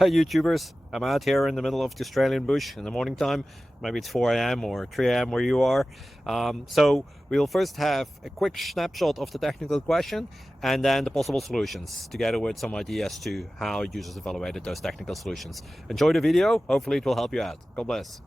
Hi YouTubers, I'm out here in the middle of the Australian bush in the morning time. Maybe it's 4 a.m. or 3 a.m. where you are. So we'll first have a quick snapshot of the technical question and then the possible solutions, together with some ideas to how users evaluated those technical solutions. Enjoy the video, hopefully it will help you out. God bless.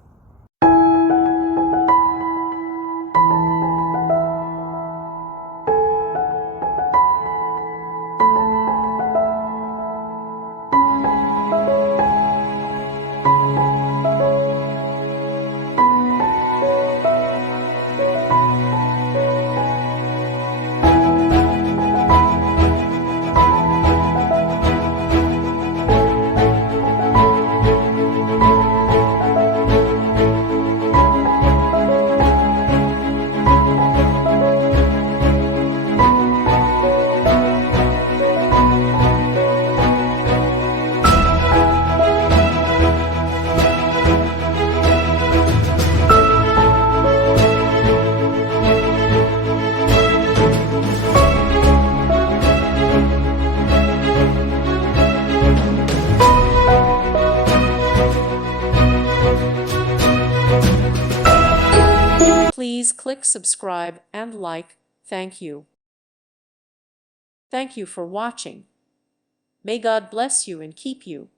Please click subscribe and like. Thank you. Thank you for watching. May God bless you and keep you.